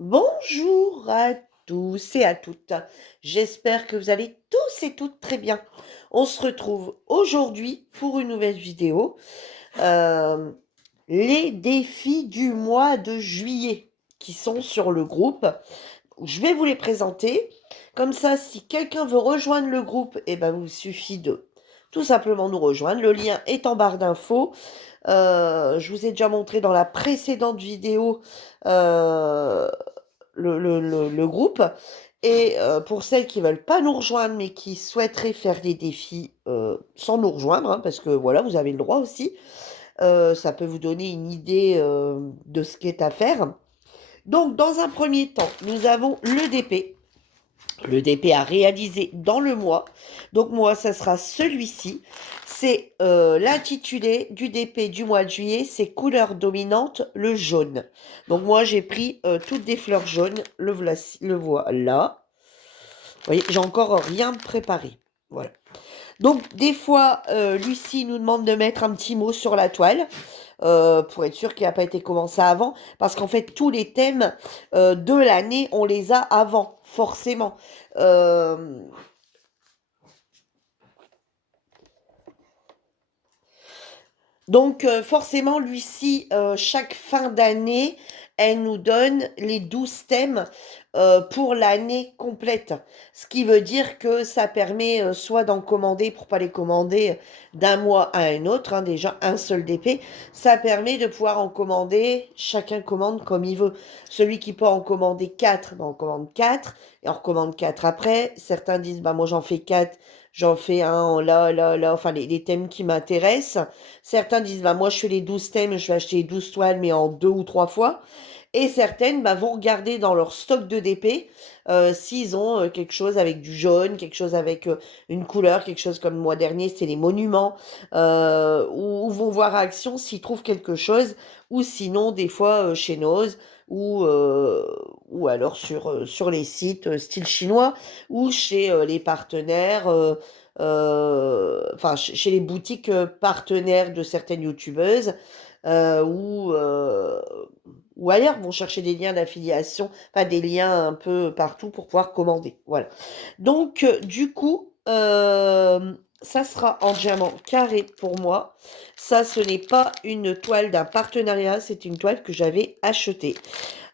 Bonjour à tous et à toutes. J'espère que vous allez tous et toutes très bien. On se retrouve aujourd'hui pour une nouvelle vidéo. euh, les défis du mois de juillet qui sont sur le groupe. Je vais vous les présenter. Comme ça, si quelqu'un veut rejoindre le groupe, eh ben, il suffit de tout simplement nous rejoindre. Le lien est en barre d'infos. Je vous ai déjà montré dans la précédente vidéo euh, le groupe. Et pour celles qui veulent pas nous rejoindre, mais qui souhaiteraient faire des défis sans nous rejoindre, hein, parce que voilà, vous avez le droit aussi, ça peut vous donner une idée de ce qui est à faire. Donc, dans un premier temps, nous avons le DP. Le DP à réaliser dans le mois. Donc moi, ça sera celui-ci. C'est l'intitulé du DP du mois de juillet, c'est couleur dominante, le jaune. Donc moi, j'ai pris toutes des fleurs jaunes. Le voilà. Vous voyez, j'ai encore rien préparé. Voilà. Donc des fois, Lucie nous demande de mettre un petit mot sur la toile. Pour être sûr qu'il n'a pas été commencé avant, parce qu'en fait, tous les thèmes de l'année, on les a avant, forcément. Euh, donc, forcément, Lucie, chaque fin d'année, elle nous donne les 12 thèmes pour l'année complète. Ce qui veut dire que ça permet soit d'en commander, pour pas les commander d'un mois à un autre, hein, déjà un seul DP, ça permet de pouvoir en commander, chacun commande comme il veut. Celui qui peut en commander 4, ben, on commande 4, et on recommande 4 après. Certains disent, bah, moi j'en fais 4, j'en fais un là, là, là, enfin les thèmes qui m'intéressent. Certains disent, bah, moi je fais les 12 thèmes, je vais acheter les 12 toiles, mais en 2 ou 3 fois. Et certaines bah, vont regarder dans leur stock de DP s'ils ont quelque chose avec du jaune, quelque chose avec une couleur, quelque chose comme le mois dernier, c'était les monuments, ou vont voir à Action s'ils trouvent quelque chose, ou sinon des fois chez Noz, ou, euh, ou alors sur les sites style chinois, ou chez les partenaires, enfin chez les boutiques partenaires de certaines youtubeuses, euh, ou, euh, ou ailleurs vont chercher des liens d'affiliation, enfin des liens un peu partout pour pouvoir commander. Voilà. Donc, du coup, ça sera en diamant carré pour moi. Ça, ce n'est pas une toile d'un partenariat, c'est une toile que j'avais achetée.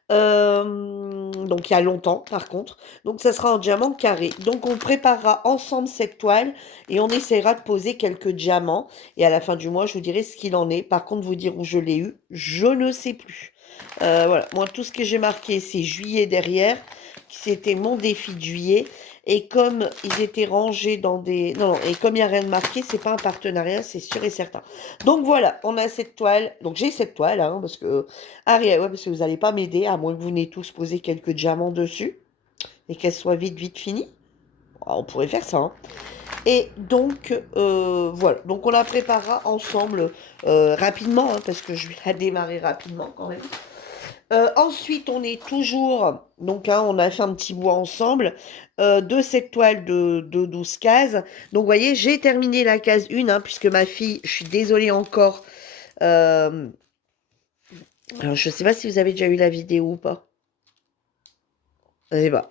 Donc il y a longtemps par contre. Donc ça sera en diamant carré. Donc on préparera ensemble cette toile et on essaiera de poser quelques diamants. Et à la fin du mois, je vous dirai ce qu'il en est. Par contre, vous dire où je l'ai eu, je ne sais plus. Voilà, moi tout ce que j'ai marqué, c'est juillet derrière. C'était mon défi de juillet. Et comme ils étaient rangés dans des... Non, non, et comme il n'y a rien de marqué, c'est pas un partenariat, c'est sûr et certain. Donc voilà, on a cette toile. Donc j'ai cette toile, hein, parce que Ariel, ouais, parce que vous n'allez pas m'aider, à moins que vous n'ayez tous posé quelques diamants dessus et qu'elle soit vite, vite finie. Ah, on pourrait faire ça, hein. Et donc, voilà. Donc, on la préparera ensemble rapidement, hein, parce que je vais la démarrer rapidement quand même. Ensuite, on est toujours, donc hein, on a fait un petit bout ensemble, de cette toile de 12 cases. Donc, vous voyez, j'ai terminé la case 1, hein, puisque ma fille, je suis désolée encore. euh, alors, je ne sais pas si vous avez déjà eu la vidéo ou pas. Je sais pas.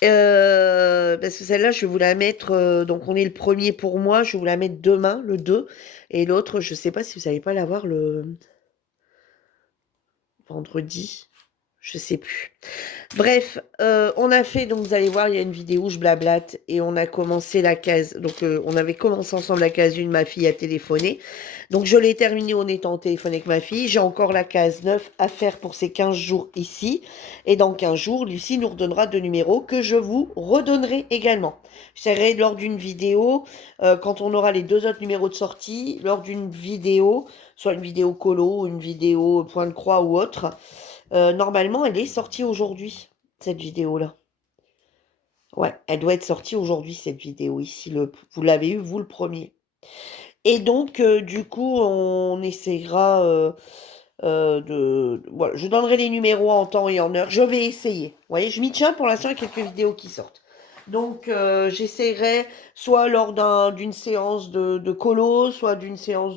Parce que celle-là, je vais vous la mettre. Donc, on est le premier pour moi. Je vais vous la mettre demain, le 2. Et l'autre, je sais pas si vous n'allez pas l'avoir le vendredi. Je sais plus. Bref, on a fait, donc vous allez voir, il y a une vidéo où je blablate et on a commencé la case. Donc, on avait commencé ensemble la case 1, ma fille a téléphoné. Donc, je l'ai terminée en étant au téléphone avec ma fille. J'ai encore la case 9 à faire pour ces 15 jours ici. Et dans 15 jours, Lucie nous redonnera deux numéros que je vous redonnerai également. J'essaierai lors d'une vidéo, quand on aura les deux autres numéros de sortie, lors d'une vidéo, soit une vidéo colo, une vidéo point de croix ou autre. Normalement, elle est sortie aujourd'hui, cette vidéo-là. Ouais, elle doit être sortie aujourd'hui, cette vidéo ici. Vous l'avez eu, vous, le premier. Et donc, du coup, on essaiera voilà, je donnerai les numéros en temps et en heure. Je vais essayer. Vous voyez, je m'y tiens pour l'instant, il y a quelques vidéos qui sortent. Donc, j'essaierai soit lors d'une séance de colo, soit d'une séance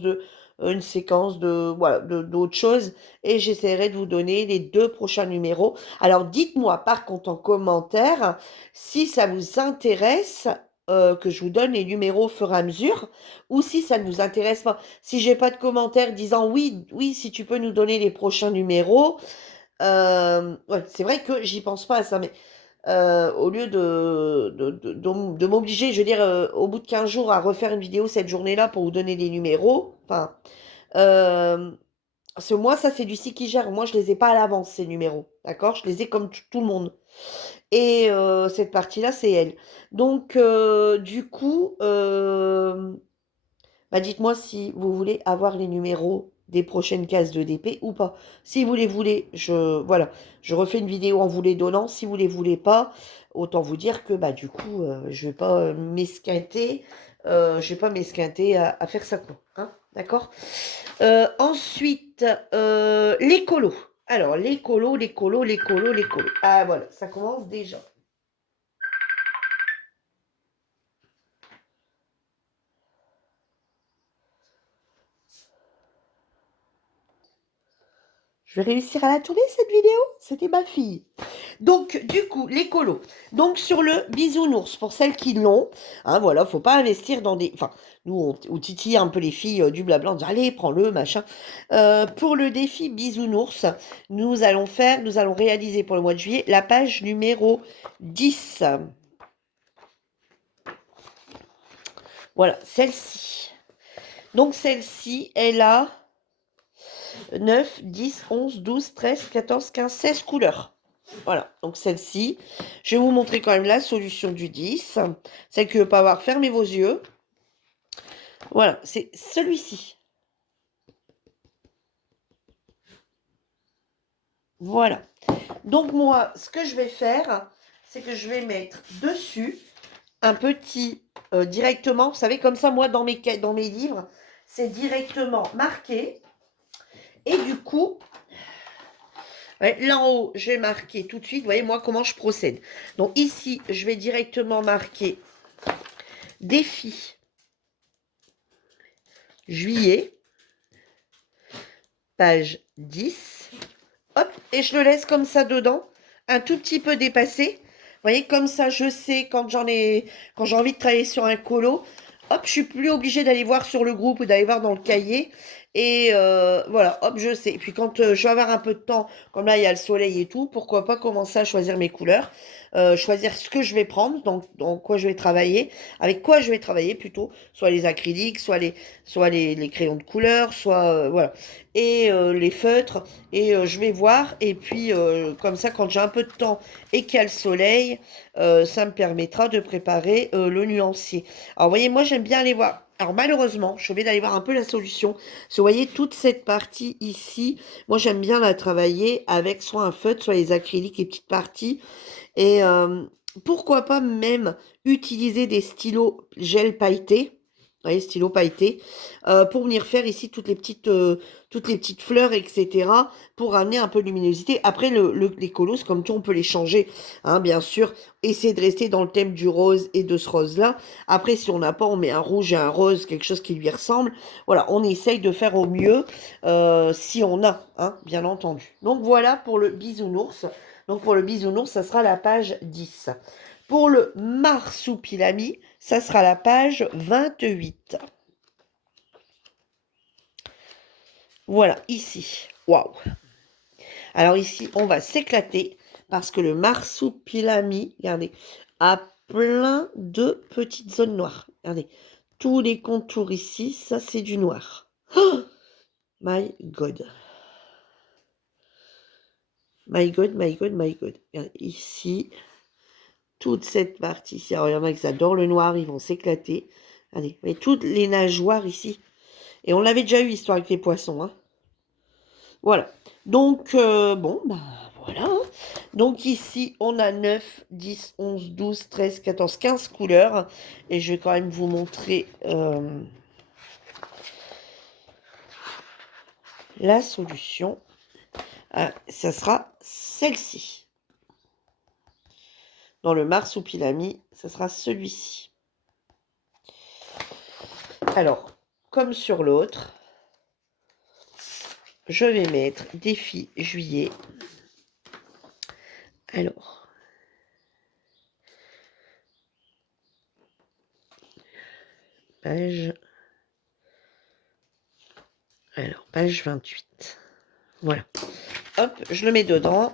une séquence de voilà d'autres choses et j'essaierai de vous donner les 2 prochains numéros. Alors dites-moi par contre en commentaire si ça vous intéresse, que je vous donne les numéros au fur et à mesure ou si ça ne vous intéresse pas. Si j'ai pas de commentaires disant: «Oui, oui, si tu peux nous donner les prochains numéros», ouais, c'est vrai que j'y pense pas à ça, mais au lieu de m'obliger, je veux dire, au bout de 15 jours à refaire une vidéo cette journée-là pour vous donner les numéros, enfin, hem, parce que moi, ça, c'est Lucie qui gère. Moi, je les ai pas à l'avance, ces numéros, d'accord? Je les ai comme tout le monde et cette partie-là, c'est elle. Donc du coup, bah, dites-moi si vous voulez avoir les numéros des prochaines cases de DP ou pas. Si vous les voulez, voilà, je refais une vidéo en vous les donnant. Si vous les voulez pas, autant vous dire que bah du coup, je vais pas m'esquinter, je vais pas m'esquinter à faire ça quoi, hein, d'accord? Ensuite, les colos. Alors les colos, les colos, les colos, les colos. Ah voilà, ça commence déjà. Je vais réussir à la tourner cette vidéo? C'était ma fille. Donc, du coup, les colos. Donc, sur le bisounours, pour celles qui l'ont, hein, voilà, faut pas investir dans des... Enfin, nous, on titille un peu les filles du blabla, on dit, allez, prends-le, machin. Pour le défi bisounours, nous allons réaliser pour le mois de juillet la page numéro 10. Voilà, celle-ci. Donc, celle-ci, elle a 9, 10, 11, 12, 13, 14, 15, 16 couleurs. Voilà, donc celle-ci. Je vais vous montrer quand même la solution du 10. Celle qui ne veut pas avoir, fermez vos yeux. Voilà, c'est celui-ci. Voilà. Donc moi, ce que je vais faire, c'est que je vais mettre dessus un petit directement. Vous savez, comme ça, moi, dans mes livres, c'est directement marqué. Et du coup, ouais, là en haut, je vais marquer tout de suite. Vous voyez, moi, comment je procède. Donc ici, je vais directement marquer défi juillet, page 10. Hop, et je le laisse comme ça dedans, un tout petit peu dépassé. Vous voyez, comme ça, je sais quand quand j'ai envie de travailler sur un colo, hop, je suis plus obligée d'aller voir sur le groupe ou d'aller voir dans le cahier. Et voilà, hop, je sais. Et puis quand je vais avoir un peu de temps, comme là, il y a le soleil et tout, pourquoi pas commencer à choisir mes couleurs, choisir ce que je vais prendre, dans quoi je vais travailler, avec quoi je vais travailler plutôt, soit les acryliques, soit les crayons de couleur, soit, voilà, et les feutres et je vais voir et puis comme ça quand j'ai un peu de temps et qu'il y a le soleil, ça me permettra de préparer le nuancier. Alors vous voyez, moi j'aime bien aller voir. Alors malheureusement, je suis obligée d'aller voir un peu la solution. Parce que vous voyez, toute cette partie ici, moi j'aime bien la travailler avec soit un feutre, soit les acryliques et petites parties. Et pourquoi pas même utiliser des stylos gel pailletés, vous voyez, stylos pailletés, pour venir faire ici toutes les petites fleurs, etc., pour amener un peu de luminosité. Après, les colos, comme tout, on peut les changer, hein, bien sûr. Essayer de rester dans le thème du rose et de ce rose-là. Après, si on n'a pas, on met un rouge et un rose, quelque chose qui lui ressemble. Voilà, on essaye de faire au mieux, si on a, hein, bien entendu. Donc voilà pour le bisounours. Donc pour le bisounours, ça sera la page 10. Pour le marsupilami, ça sera la page 28. Voilà, ici. Waouh. Alors ici, on va s'éclater parce que le marsupilami, regardez, a plein de petites zones noires. Regardez, tous les contours ici, ça c'est du noir. Oh my God. My God, my God, my God. Regardez, ici, toute cette partie ici. Alors, il y en a qui adorent le noir, ils vont s'éclater. Allez, vous voyez, toutes les nageoires ici. Et on l'avait déjà eu, histoire avec les poissons, hein. Voilà. Donc, bon, bah, voilà, hein. Donc ici, on a 9, 10, 11, 12, 13, 14, 15 couleurs. Et je vais quand même vous montrer la solution. Ça sera celle-ci. Dans le marsupilami, ça sera celui-ci. Alors, comme sur l'autre, je vais mettre défi juillet. Alors, page, page 28. Voilà. Hop, je le mets dedans.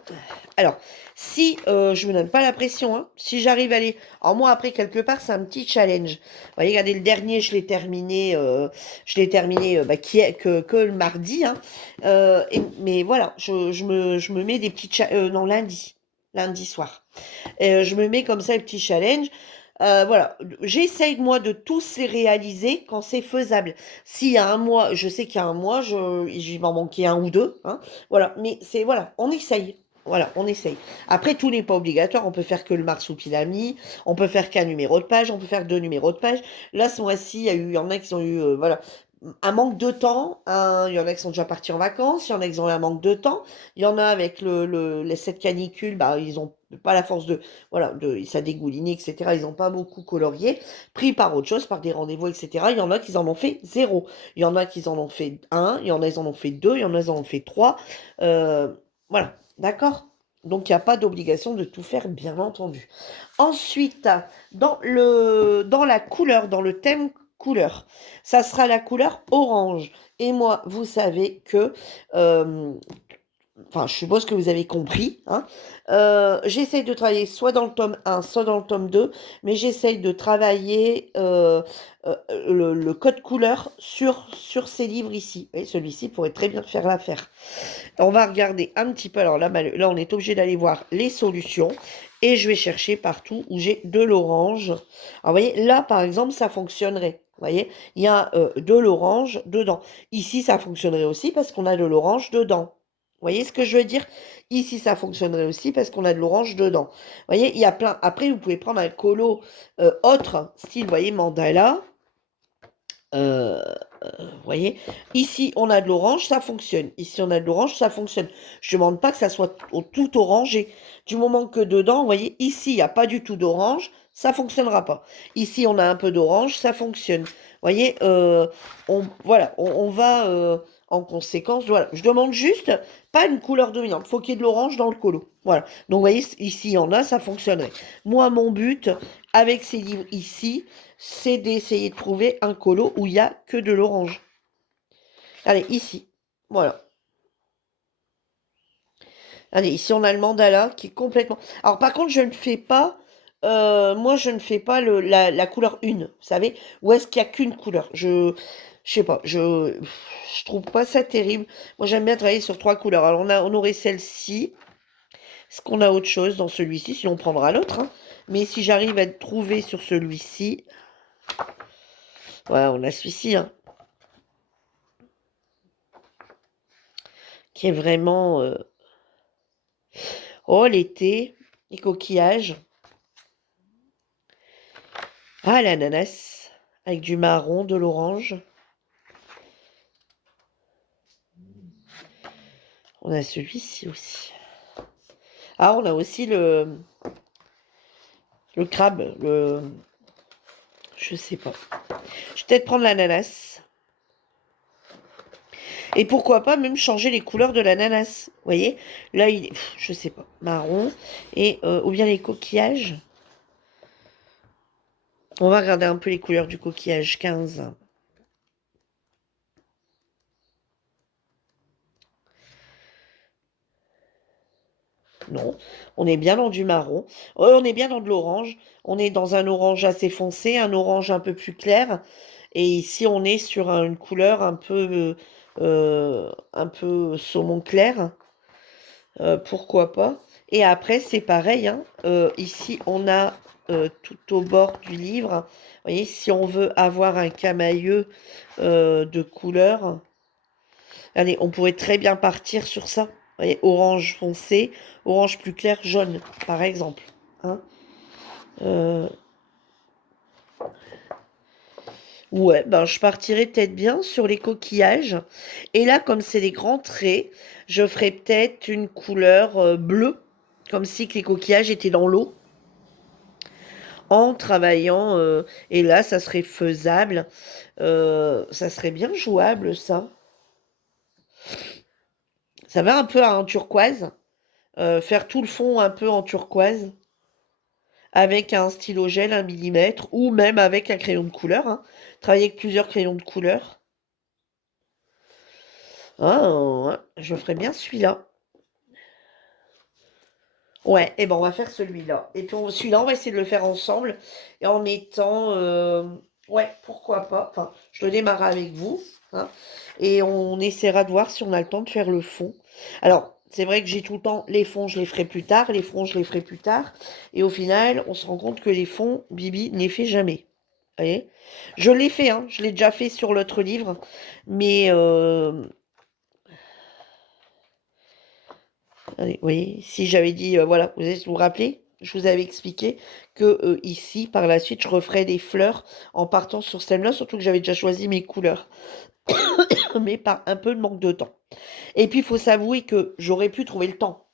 Alors, si je me donne pas la pression, hein, si j'arrive à aller... Alors moi, après, quelque part, c'est un petit challenge. Vous voyez, regardez, le dernier, je l'ai terminé, que le mardi. Hein, mais voilà, je me mets des petits... non, lundi soir. Je me mets comme ça un petit challenge. Voilà, j'essaye moi de tous les réaliser quand c'est faisable. S'il y a un mois, je sais qu'il y a un mois, j'y vais en manquer un ou deux, hein, voilà, mais c'est voilà, on essaye. Voilà, on essaye. Après, tout n'est pas obligatoire. On peut faire que le marsupilami, on peut faire qu'un numéro de page, on peut faire deux numéros de page. Là, ce mois-ci, il y en a qui ont eu, voilà, un manque de temps. Il y en a qui sont déjà partis en vacances, il y en a qui ont eu un manque de temps. Il y en a avec cette canicule, bah, ils ont pas la force de, voilà, ça dégoulinait, etc. Ils n'ont pas beaucoup colorié, pris par autre chose, par des rendez-vous, etc. Il y en a qui en ont fait zéro. Il y en a qui en ont fait un, il y en a qui en ont fait deux, il y en a qui en ont fait trois. Voilà, d'accord? Donc, il n'y a pas d'obligation de tout faire, bien entendu. Ensuite, dans la couleur, dans le thème couleur, ça sera la couleur orange. Et moi, vous savez que euh, enfin, je suppose que vous avez compris, hein. J'essaye de travailler soit dans le tome 1, soit dans le tome 2, mais j'essaye de travailler le code couleur sur ces livres ici. Et celui-ci pourrait très bien faire l'affaire. On va regarder un petit peu. Alors là, là, on est obligé d'aller voir les solutions. Et je vais chercher partout où j'ai de l'orange. Alors, vous voyez, là, par exemple, ça fonctionnerait. Vous voyez, il y a de l'orange dedans. Ici, ça fonctionnerait aussi parce qu'on a de l'orange dedans. Vous voyez ce que je veux dire? Ici, ça fonctionnerait aussi parce qu'on a de l'orange dedans. Vous voyez, il y a plein. Après, vous pouvez prendre un colo autre, style, vous voyez, mandala. Euh, vous voyez, ici on a de l'orange, ça fonctionne. Ici on a de l'orange, ça fonctionne. Je ne demande pas que ça soit tout orangé. Du moment que dedans, vous voyez, ici il n'y a pas du tout d'orange, ça fonctionnera pas. Ici on a un peu d'orange, ça fonctionne. Vous voyez, voilà, on va en conséquence. Voilà, je demande juste pas une couleur dominante. Il faut qu'il y ait de l'orange dans le colo. Voilà. Donc vous voyez, ici il y en a, ça fonctionnerait. Moi, mon but avec ces livres ici, c'est d'essayer de trouver un colo où il n'y a que de l'orange. Allez, ici. Voilà. Allez, ici, on a le mandala qui est complètement... Alors, par contre, je ne fais pas... moi, je ne fais pas la couleur une, vous savez, où est-ce qu'il n'y a qu'une couleur. Je sais pas, je trouve pas ça terrible. Moi, j'aime bien travailler sur trois couleurs. Alors, on aurait celle-ci. Est-ce qu'on a autre chose dans celui-ci? Sinon, on prendra l'autre, hein. Mais si j'arrive à trouver sur celui-ci... Ouais, on a celui-ci, hein, qui est vraiment... Oh, l'été, les coquillages. Ah, l'ananas, avec du marron, de l'orange. On a celui-ci aussi. Ah, on a aussi le crabe, je sais pas. Je vais peut-être prendre l'ananas. Et pourquoi pas même changer les couleurs de l'ananas. Vous voyez? Là, il est, je sais pas, marron. Et, ou bien les coquillages. On va regarder un peu les couleurs du coquillage 15. Non, on est bien dans du marron. On est bien dans de l'orange. On est dans un orange assez foncé, un orange un peu plus clair. Et ici, on est sur une couleur un peu saumon clair. Pourquoi pas? Et après, c'est pareil, hein. Ici, on a tout au bord du livre. Vous voyez, si on veut avoir un camailleux de couleur, allez, on pourrait très bien partir sur ça. Vous voyez, orange foncé, orange plus clair, jaune, par exemple, hein. Euh, ouais, ben je partirais peut-être bien sur les coquillages. Et là, comme c'est des grands traits, je ferais peut-être une couleur bleue, comme si que les coquillages étaient dans l'eau, en travaillant. Et là, ça serait faisable. Ça serait bien jouable, ça. Ça va un peu à un turquoise. Faire tout le fond un peu en turquoise. Avec un stylo gel 1 millimètre ou même avec un crayon de couleur, hein. Travailler avec plusieurs crayons de couleur. Ah, ouais, je ferais bien celui-là. Ouais, et ben on va faire celui-là. Et puis celui-là, on va essayer de le faire ensemble. Et en mettant... ouais, pourquoi pas. Enfin, je le démarre avec vous, hein. Et on essaiera de voir si on a le temps de faire le fond. Alors, c'est vrai que j'ai tout le temps les fonds, je les ferai plus tard. Les fonds, je les ferai plus tard. Et au final, on se rend compte que les fonds, Bibi n'y fait jamais. Vous voyez? Je l'ai fait, hein. Je l'ai déjà fait sur l'autre livre. Mais... allez, vous voyez, si j'avais dit, voilà, vous rappelez? Je vous avais expliqué que ici, par la suite, je referais des fleurs en partant sur ce thème-là, surtout que j'avais déjà choisi mes couleurs, mais par un peu de manque de temps. Et puis, il faut s'avouer que j'aurais pu trouver le temps.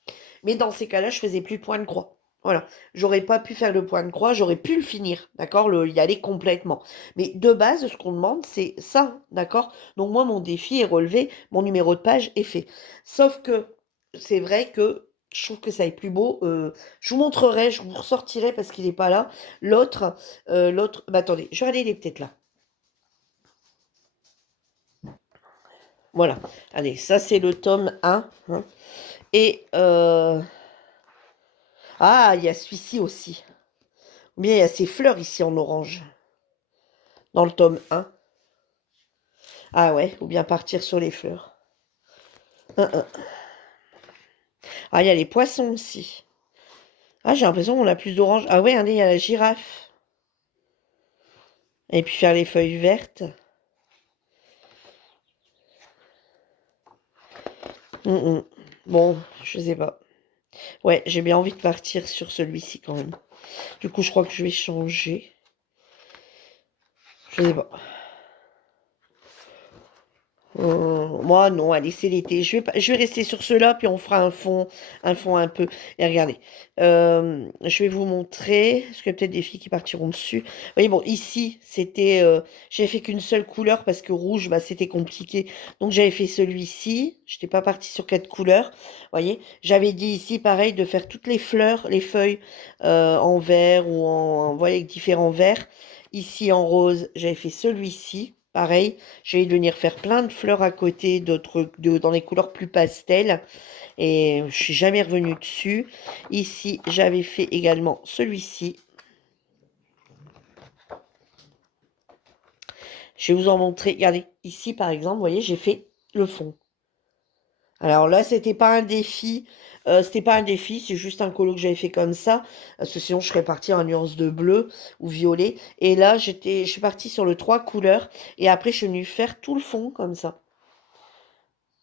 Mais dans ces cas-là, je faisais plus point de croix. Voilà. J'aurais pas pu faire le point de croix, j'aurais pu le finir, d'accord? Y aller complètement. Mais de base, ce qu'on demande, c'est ça, d'accord? Donc moi, mon défi est relevé, mon numéro de page est fait. Sauf que c'est vrai que je trouve que ça est plus beau. Je vous montrerai, je vous ressortirai parce qu'il n'est pas là. L'autre, bah attendez, je vais aller, il est peut-être là. Voilà. Allez, ça c'est le tome 1, hein. Et ah, il y a celui-ci aussi. Ou bien il y a ces fleurs ici en orange. Dans le tome 1. Ah ouais, ou bien partir sur les fleurs. Hein. Ah, il y a les poissons aussi. Ah, j'ai l'impression qu'on a plus d'orange. Ah ouais, allez, il y a la girafe. Et puis faire les feuilles vertes. Hum. Bon, je sais pas. Ouais, j'ai bien envie de partir sur celui-ci quand même. Du coup, je crois que je vais changer. Je sais pas. Moi, non, allez, c'est l'été. Je vais rester sur ceux-là, puis on fera un fond un peu. Et regardez, je vais vous montrer, parce qu'il y a peut-être des filles qui partiront dessus. Vous voyez, bon, ici, c'était, j'ai fait qu'une seule couleur, parce que rouge, bah, c'était compliqué. Donc, j'avais fait celui-ci. Je n'étais pas partie sur 4 couleurs. Vous voyez, j'avais dit ici, pareil, de faire toutes les fleurs, les feuilles en vert ou en, voilà, avec différents verts. Ici, en rose, j'avais fait celui-ci. Pareil, je vais venir faire plein de fleurs à côté, dans les couleurs plus pastel. Et je suis jamais revenue dessus. Ici, j'avais fait également celui-ci. Je vais vous en montrer. Regardez, ici, par exemple, vous voyez, j'ai fait le fond. Alors là, c'était pas un défi, c'est juste un colo que j'avais fait comme ça, parce que sinon je serais partie en nuance de bleu ou violet. Et là, je suis partie sur le 3 couleurs, et après je suis venue faire tout le fond comme ça.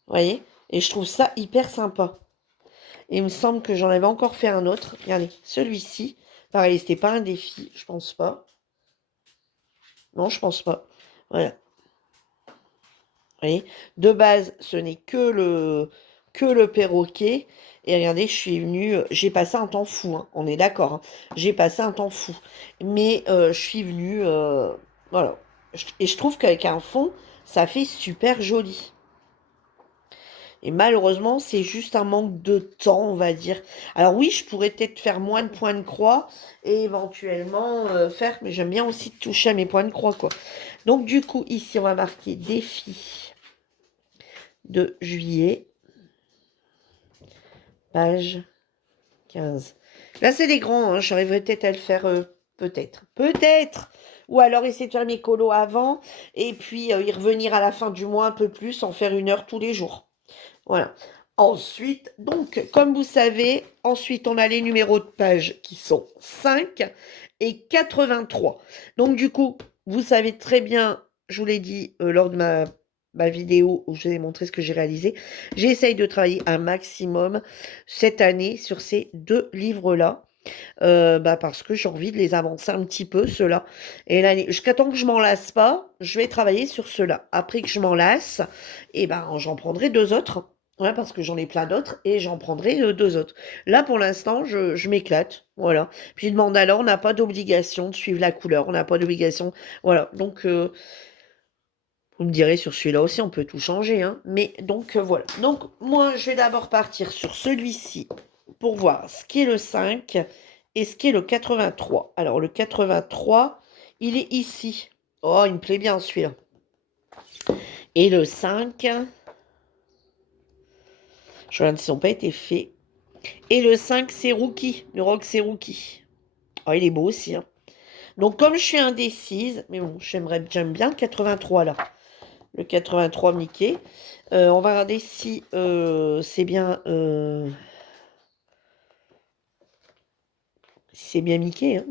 Vous voyez? Et je trouve ça hyper sympa. Et il me semble que j'en avais encore fait un autre. Regardez, celui-ci. Pareil, c'était pas un défi, je pense pas. Non, je pense pas. Voilà. Vous voyez? De base, ce n'est que le perroquet. Et regardez, je suis venue... J'ai passé un temps fou, hein, on est d'accord, hein. J'ai passé un temps fou. Mais je suis venue... voilà. Et je trouve qu'avec un fond, ça fait super joli. Et malheureusement, c'est juste un manque de temps, on va dire. Alors oui, je pourrais peut-être faire moins de points de croix et éventuellement faire, mais j'aime bien aussi toucher à mes points de croix, quoi. Donc du coup, ici, on va marquer défi de juillet, page 15. Là, c'est des grands, hein, j'arriverai peut-être à le faire, peut-être. Peut-être. Ou alors essayer de faire mes colos avant et puis y revenir à la fin du mois un peu plus, en faire 1 heure tous les jours. Voilà. Ensuite, donc, comme vous savez, ensuite, on a les numéros de page qui sont 5 et 83. Donc, du coup, vous savez très bien, je vous l'ai dit lors de ma vidéo où je vous ai montré ce que j'ai réalisé, j'essaye de travailler un maximum cette année sur ces 2 livres-là. Bah parce que j'ai envie de les avancer un petit peu, ceux-là. Et l'année, jusqu'à temps que je m'en lasse pas, je vais travailler sur ceux-là. Après que je m'en lasse, et ben j'en prendrai 2 autres. Ouais, parce que j'en ai plein d'autres et j'en prendrai 2 autres. Là, pour l'instant, je m'éclate. Voilà. Puis le mandala, on n'a pas d'obligation de suivre la couleur. On n'a pas d'obligation. Voilà. Donc, Vous me direz, sur celui-là aussi, on peut tout changer, hein. Mais donc, voilà. Donc, moi, je vais d'abord partir sur celui-ci pour voir ce qui est le 5 et ce qui est le 83. Alors, le 83, il est ici. Oh, il me plaît bien, celui-là. Et le 5, je regarde s'ils n'ont pas été faits. Et le 5, c'est Rookie. Le Rock, c'est Rookie. Oh, il est beau aussi, hein. Donc, comme je suis indécise, mais bon, j'aime bien le 83, là. Le 83 Mickey. On va regarder si c'est bien... c'est bien Mickey, hein.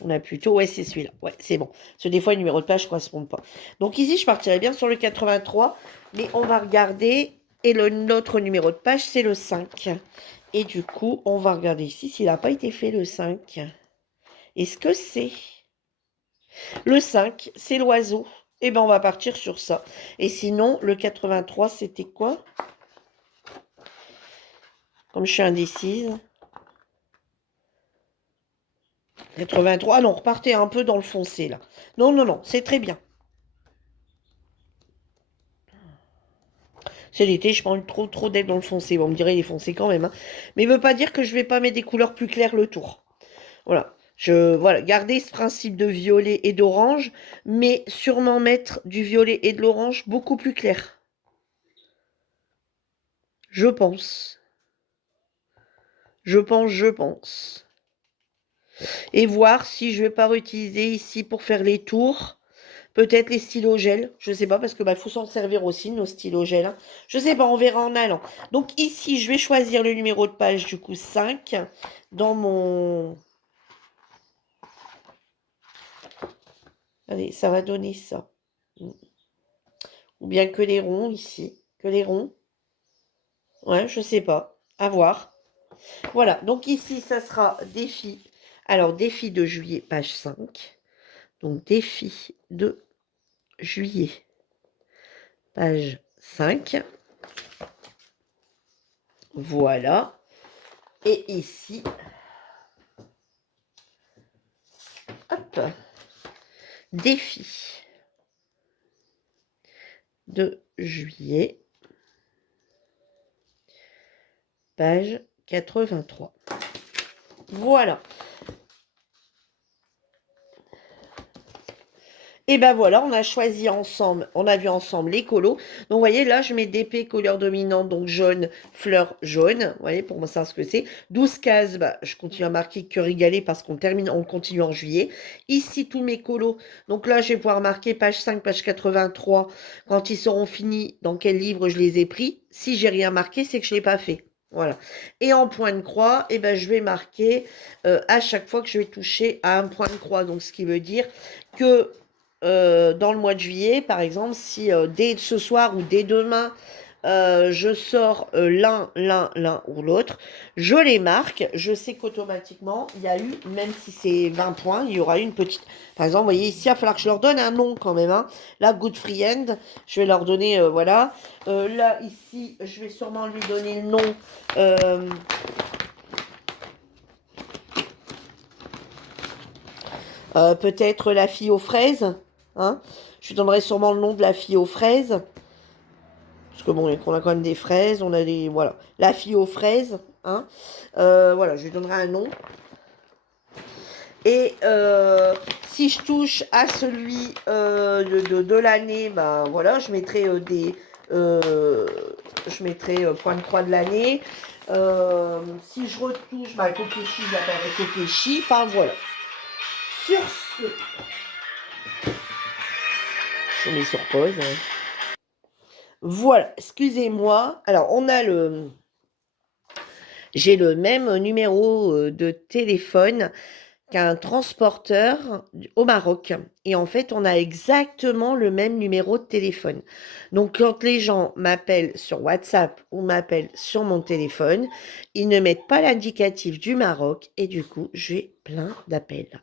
On a plutôt... Ouais, c'est celui-là. Ouais, c'est bon. Parce que des fois, les numéros de page ne correspondent pas. Donc ici, je partirais bien sur le 83. Mais on va regarder... Et notre numéro de page, c'est le 5. Et du coup, on va regarder ici s'il n'a pas été fait le 5. Est-ce que c'est... Le 5, c'est l'oiseau. Eh bien, on va partir sur ça. Et sinon, le 83, c'était quoi? Comme je suis indécise. 83. Ah non, repartez un peu dans le foncé, là. Non, non, non, c'est très bien. C'est l'été, je prends trop d'être dans le foncé. Bon, on me dirait, il est foncé quand même, hein. Mais il ne veut pas dire que je ne vais pas mettre des couleurs plus claires le tour. Voilà. Voilà, garder ce principe de violet et d'orange, mais sûrement mettre du violet et de l'orange beaucoup plus clair. Je pense. Je pense. Et voir si je vais pas réutiliser ici pour faire les tours. Peut-être les stylos gel. Je sais pas parce que faut s'en servir aussi, nos stylos gel, hein. Je sais pas, on verra en allant. Donc ici, je vais choisir le numéro de page du coup 5 dans mon... Allez, ça va donner ça. Ou bien que les ronds ici. Que les ronds. Ouais, je sais pas. À voir. Voilà, donc ici, ça sera défi. Alors, défi de juillet, page 5. Donc, défi de juillet, page 5. Voilà. Et ici, hop, défi de juillet, page 83. Voilà. Et ben voilà, on a choisi ensemble, on a vu ensemble les colos. Donc, vous voyez, là, je mets DP couleur dominante, donc jaune, fleur jaune. Vous voyez, pour moi, ça, ce que c'est. 12 cases, je continue à marquer que régalé parce qu'on termine, on continue en juillet. Ici, tous mes colos. Donc là, je vais pouvoir marquer page 5, page 83. Quand ils seront finis, dans quel livre je les ai pris. Si j'ai rien marqué, c'est que je ne l'ai pas fait. Voilà. Et en point de croix, je vais marquer à chaque fois que je vais toucher à un point de croix. Donc, ce qui veut dire que dans le mois de juillet, par exemple, si dès ce soir ou dès demain, je sors l'un ou l'autre, je les marque, je sais qu'automatiquement, il y a eu, même si c'est 20 points, il y aura eu une petite... Par exemple, vous voyez, ici, il va falloir que je leur donne un nom quand même, hein. Là, Good Friend, je vais leur donner, voilà. Là, ici, je vais sûrement lui donner le nom... peut-être la fille aux fraises, hein. Je lui donnerai sûrement le nom de la fille aux fraises. Parce que bon, on a quand même des fraises, on a des... Voilà. La fille aux fraises, hein. Voilà, je lui donnerai un nom. Et si je touche à celui de l'année, voilà, je mettrai des... je mettrai point de croix de l'année. Si je retouche, Kokeshi, je l'appellerai Kokeshi. Enfin, voilà. Sur ce... Je mets sur pause, hein. Voilà, excusez-moi. Alors, j'ai le même numéro de téléphone qu'un transporteur au Maroc. Et en fait, on a exactement le même numéro de téléphone. Donc, quand les gens m'appellent sur WhatsApp ou m'appellent sur mon téléphone, ils ne mettent pas l'indicatif du Maroc et du coup, j'ai plein d'appels.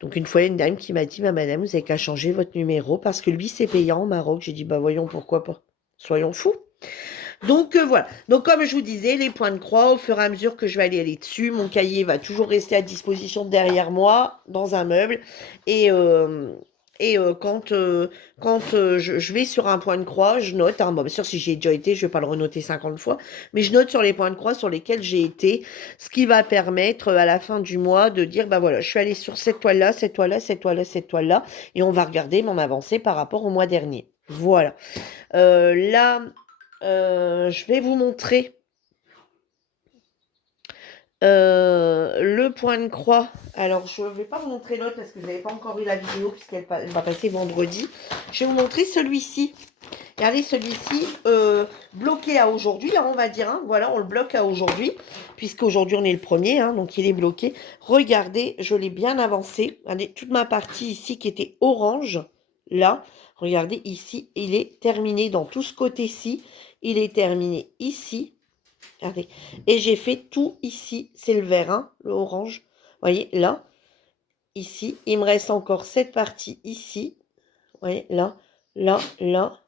Donc, une fois, il y a une dame qui m'a dit, madame, vous n'avez qu'à changer votre numéro parce que lui, c'est payant au Maroc. J'ai dit, voyons, pourquoi pas. Soyons fous. Donc voilà. Donc comme je vous disais, les points de croix, au fur et à mesure que je vais aller dessus, mon cahier va toujours rester à disposition derrière moi, dans un meuble. Et Et je vais sur un point de croix, je note, hein, bon, bien sûr, si j'y ai déjà été, je vais pas le renoter 50 fois, mais je note sur les points de croix sur lesquels j'ai été, ce qui va permettre à la fin du mois de dire, bah voilà, je suis allée sur cette toile-là, cette toile-là, cette toile-là, cette toile-là, et on va regarder mon avancée par rapport au mois dernier. Voilà. Là, je vais vous montrer le point de croix. Alors, je ne vais pas vous montrer l'autre parce que je n'avais pas encore eu la vidéo puisqu'elle va passer vendredi. Je vais vous montrer celui-ci. Regardez celui-ci, bloqué à aujourd'hui, hein, on va dire. Hein, voilà, on le bloque à aujourd'hui, puisqu'aujourd'hui on est le premier, hein, donc il est bloqué. Regardez, je l'ai bien avancé. Regardez, toute ma partie ici qui était orange, là, regardez ici, il est terminé dans tout ce côté-ci. Il est terminé ici. Regardez. Et j'ai fait tout ici. C'est le vert, hein, le orange. Vous voyez, là, ici. Il me reste encore cette partie ici. Vous voyez, là, là, là,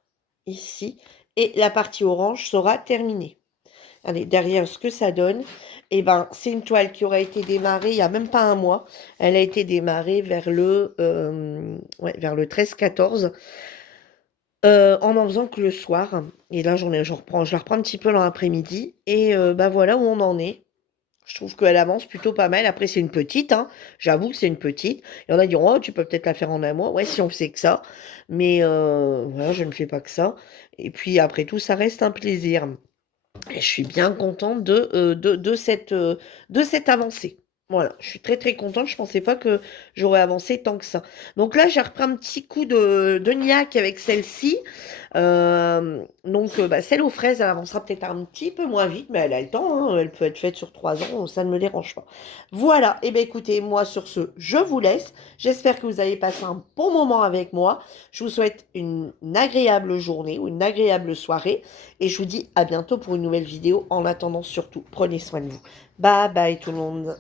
ici. Et la partie orange sera terminée. Allez, derrière ce que ça donne, eh ben, c'est une toile qui aura été démarrée il n'y a même pas un mois. Elle a été démarrée vers le 13-14. En n'en faisant que le soir. Et là, je la reprends un petit peu dans l'après-midi. Et bah voilà où on en est. Je trouve qu'elle avance plutôt pas mal. Après, c'est une petite, hein. J'avoue que c'est une petite. Il y en a qui diront, oh, tu peux peut-être la faire en un mois. Ouais, si on faisait que ça. Mais voilà, je ne fais pas que ça. Et puis après tout, ça reste un plaisir. Et je suis bien contente de cette avancée. Voilà, je suis très très contente. Je ne pensais pas que j'aurais avancé tant que ça. Donc là, j'ai repris un petit coup de niaque avec celle-ci. Donc, celle aux fraises, elle avancera peut-être un petit peu moins vite, mais elle a le temps, hein. Elle peut être faite sur 3 ans, ça ne me dérange pas. Voilà, et bien écoutez, moi sur ce, je vous laisse. J'espère que vous avez passé un bon moment avec moi. Je vous souhaite une agréable journée ou une agréable soirée. Et je vous dis à bientôt pour une nouvelle vidéo. En attendant, surtout, prenez soin de vous. Bye bye tout le monde.